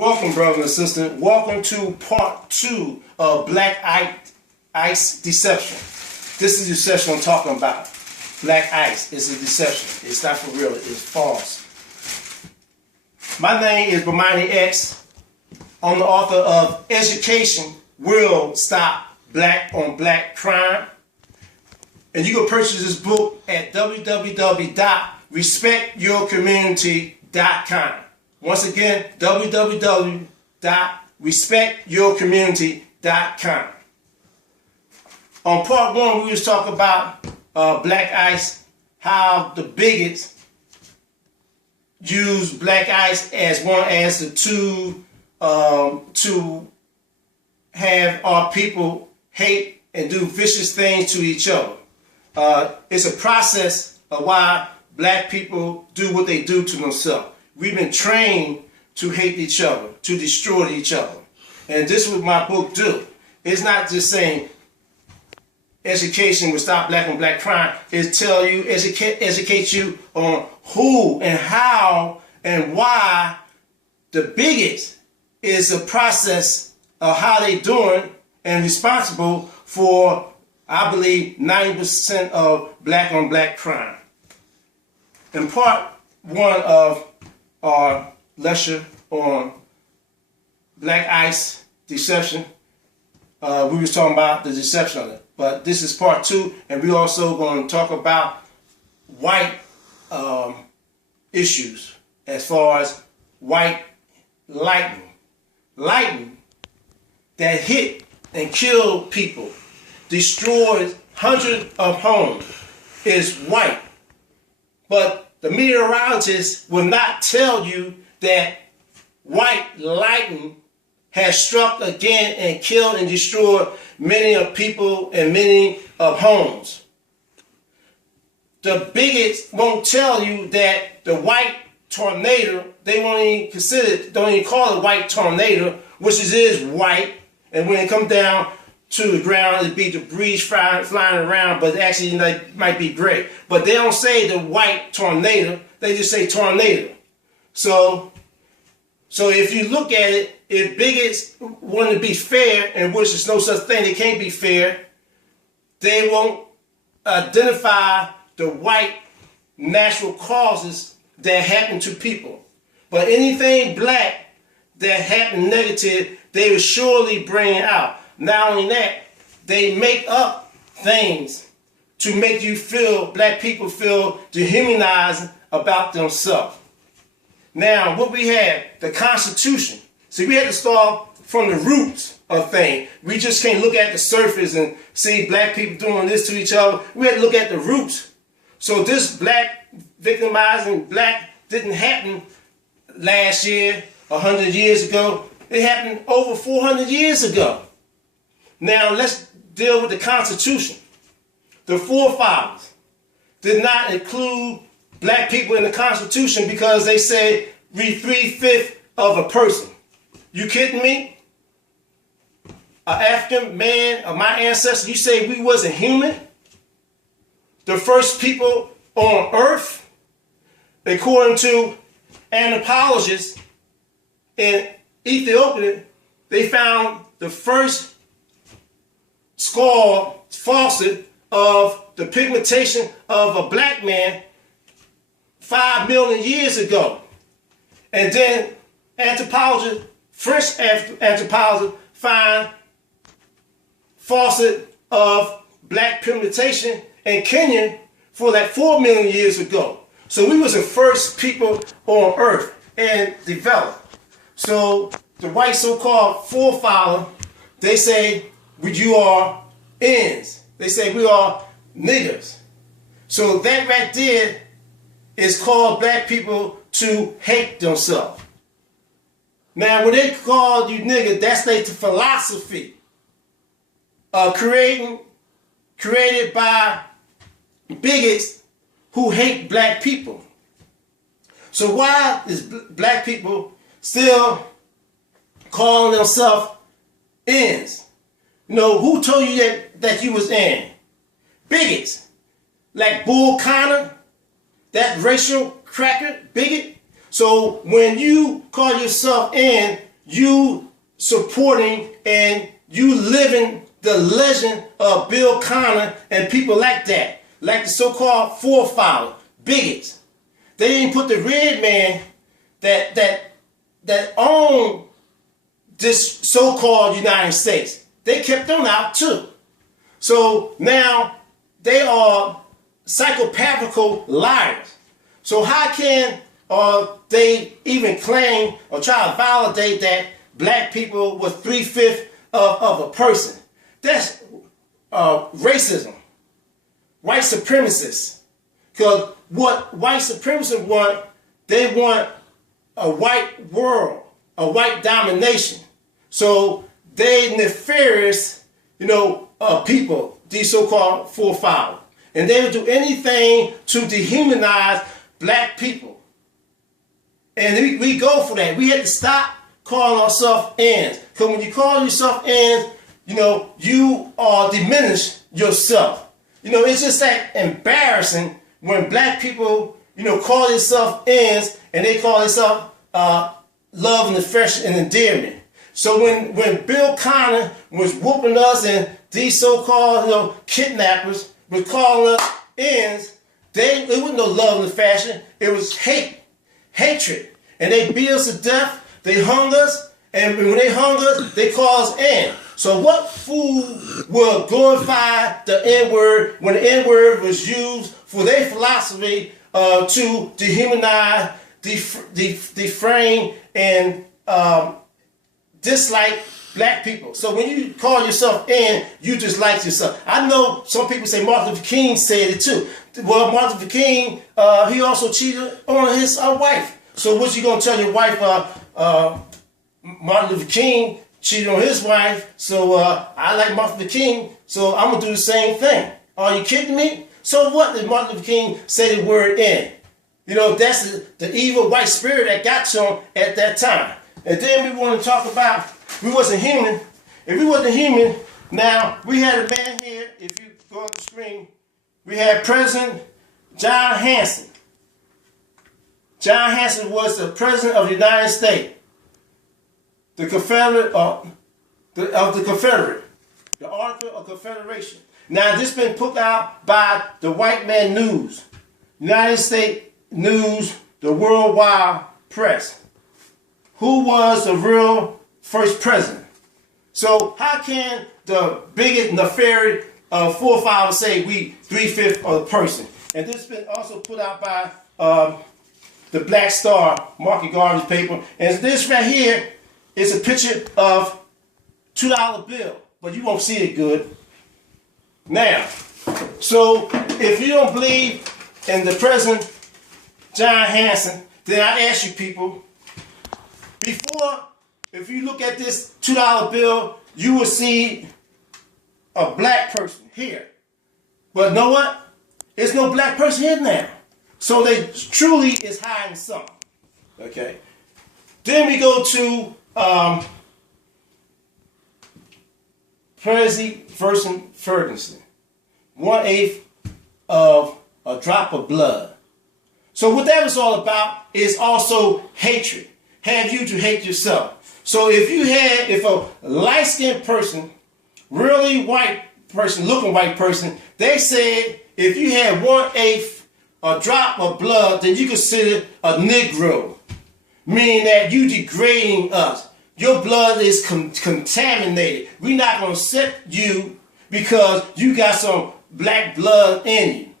Welcome, brother and sister. Welcome to part 2 of Black Ice Deception. This is the deception I'm talking about. Black Ice is a deception. It's not for real. It's false. My name is Bomani X. I'm the author of Education Will Stop Black on Black Crime. And you can purchase this book at www.respectyourcommunity.com. Once again, www.respectyourcommunity.com. On part 1, we was talking about Black Ice, how the bigots use Black Ice as one as a tool to have our people hate and do vicious things to each other. It's a process of why black people do what they do to themselves. We've been trained to hate each other, to destroy each other. And this is what my book do. It's not just saying education will stop black on black crime. It tell you, educate you on who and how and why the bigots is a process of how they doing and responsible for, I believe, 90% of black on black crime. In part 1 of our lecture on Black Ice Deception, we was talking about the deception of it. But this is part 2, and we also going to talk about white issues as far as white lightning. Lightning that hit and killed people, destroyed hundreds of homes, is white. But the meteorologists will not tell you that white lightning has struck again and killed and destroyed many of people and many of homes. The bigots won't tell you that the white tornado, they won't even consider it, don't even call it white tornado, which is white, and when it comes down to the ground, it'd be debris flying around, but actually it might be gray. But they don't say the white tornado, they just say tornado. So if you look at it, if bigots want to be fair, and which is no such thing, they can't be fair, they won't identify the white natural causes that happen to people. But anything black that happen negative, they will surely bring it out. Not only that, they make up things to make you feel, black people feel dehumanized about themselves. Now, what we had, the Constitution. See, we had to start from the roots of things. We just can't look at the surface and see black people doing this to each other. We had to look at the roots. So this black victimizing black didn't happen last year, 100 years ago. It happened over 400 years ago. Now let's deal with the Constitution. The forefathers did not include black people in the Constitution because they said we 3/5 of a person. You kidding me? An African man of my ancestors, you say we wasn't human? The first people on earth, according to anthropologists in Ethiopia, they found the first skull faucet of the pigmentation of a black man 5 million years ago. And then anthropologists, French anthropologists, find faucet of black pigmentation in Kenya for like 4 million years ago. So we was the first people on earth and developed. So the white so-called forefather, they say, you are ends. They say we are niggers. So that right there is called black people to hate themselves. Now when they call you nigger, that's the philosophy created by bigots who hate black people. So why is black people still calling themselves ends? You know, who told you that you was in? Bigots. Like Bull Connor, that racial cracker bigot. So when you call yourself in, you supporting and you living the legend of Bill Connor and people like that, like the so-called forefather, bigots. They didn't put the red man that owned this so-called United States. They kept them out too. So now they are psychopathical liars. So how can they even claim or try to validate that black people were 3/5 of a person? That's racism, white supremacists. Because what white supremacists want, they want a white world, a white domination. So they nefarious, people, these so-called forefathers. And they would do anything to dehumanize black people. And we go for that. We had to stop calling ourselves ends. Because when you call yourself ends, you are diminished yourself. It's just that embarrassing when black people, call themselves ends and they call themselves love and affection and endearment. So when Bill Connor was whooping us and these so-called kidnappers were calling us ends, it wasn't no love and affection. It was hatred. And they beat us to death. They hung us. And when they hung us, they called us end. So what fool will glorify the N-word when the N-word was used for their philosophy to dehumanize, deframe, and dislike black people? So when you call yourself N, you dislike yourself. I know some people say Martin Luther King said it too. Well, Martin Luther King, he also cheated on his wife. So what you gonna tell your wife? Martin Luther King cheated on his wife, so I like Martin Luther King, so I'm gonna do the same thing. Are you kidding me? So what did Martin Luther King say the word in? That's the evil white spirit that got to him at that time. And then we want to talk about we wasn't human. If we wasn't human, now we had a man here, if you go on the screen, we had President John Hanson. John Hanson was the President of the United States. The Confederate of the Confederate, the Article of Confederation. Now this been put out by the White Man News, United States News, the Worldwide Press. Who was the real first president? So how can the biggest nefarious forefathers say we 3/5 of the person? And this has been also put out by the Black Star Market Garbage paper. And this right here is a picture of $2 bill, but you won't see it good. Now, so if you don't believe in the President John Hanson, then I ask you people, if you look at this $2 bill, you will see a black person here. But know what? There's no black person here now. So they truly is hiding something. Okay. Then we go to Plessy versus Ferguson. 1/8 of a drop of blood. So what that was all about is also hatred. Have you to hate yourself. So if a light-skinned person, really white person, looking white person, they said if you had 1/8 a drop of blood, then you consider a Negro. Meaning that you degrading us. Your blood is contaminated. We're not going to accept you because you got some black blood in you.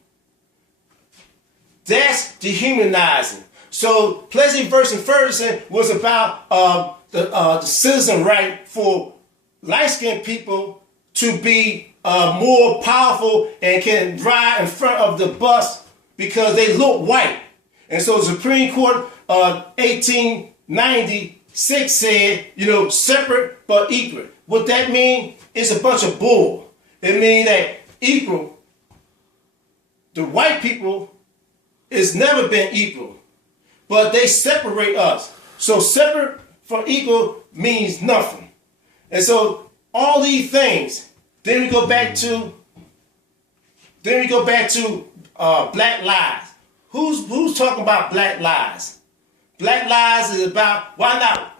That's dehumanizing. So Plessy versus Ferguson was about the citizen right for light-skinned people to be more powerful and can ride in front of the bus because they look white. And so the Supreme Court of 1896 said, separate but equal. What that means is a bunch of bull. It means that equal, the white people, it's never been equal. But they separate us. So separate from equal means nothing. And so all these things, then we go back to black lives. Who's talking about black lives? Black lives is about, why not